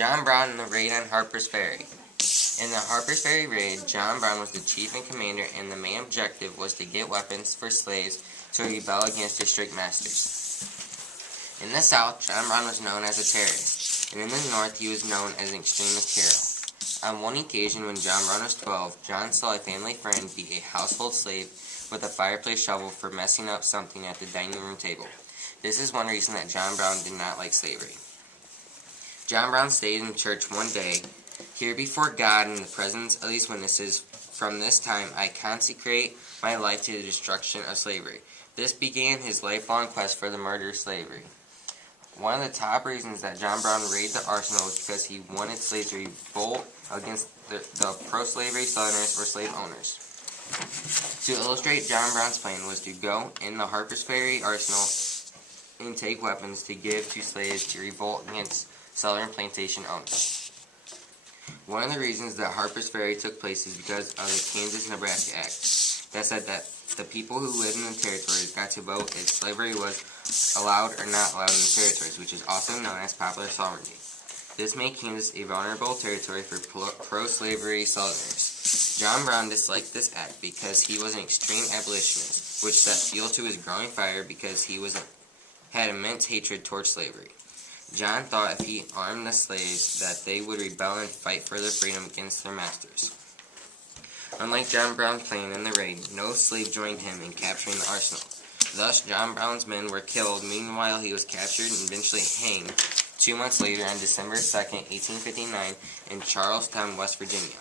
John Brown and the raid on Harper's Ferry. In the Harper's Ferry raid, John Brown was the chief and commander, and the main objective was to get weapons for slaves to rebel against their strict masters. In the South, John Brown was known as a terrorist, and in the North, he was known as an extremist hero. On one occasion, when John Brown was 12, John saw a family friend be a household slave with a fireplace shovel for messing up something at the dining room table. This is one reason that John Brown did not like slavery. John Brown stayed in church one day. Here before God in the presence of these witnesses, from this time I consecrate my life to the destruction of slavery. This began his lifelong quest for the murder of slavery. One of the top reasons that John Brown raided the arsenal was because he wanted slaves to revolt against the pro-slavery Southerners or slave owners. To illustrate John Brown's plan was to go in the Harper's Ferry arsenal and take weapons to give to slaves to revolt against Southern plantation owners. One of the reasons that Harper's Ferry took place is because of the Kansas-Nebraska Act that said that the people who lived in the territories got to vote if slavery was allowed or not allowed in the territories, which is also known as popular sovereignty. This made Kansas a vulnerable territory for pro-slavery Southerners. John Brown disliked this act because he was an extreme abolitionist, which set fuel to his growing fire because he had immense hatred towards slavery. John thought if he armed the slaves that they would rebel and fight for their freedom against their masters. Unlike John Brown's plan in the raid, no slave joined him in capturing the arsenal. Thus, John Brown's men were killed. Meanwhile, he was captured and eventually hanged 2 months later on December 2nd, 1859 in Charlestown, West Virginia.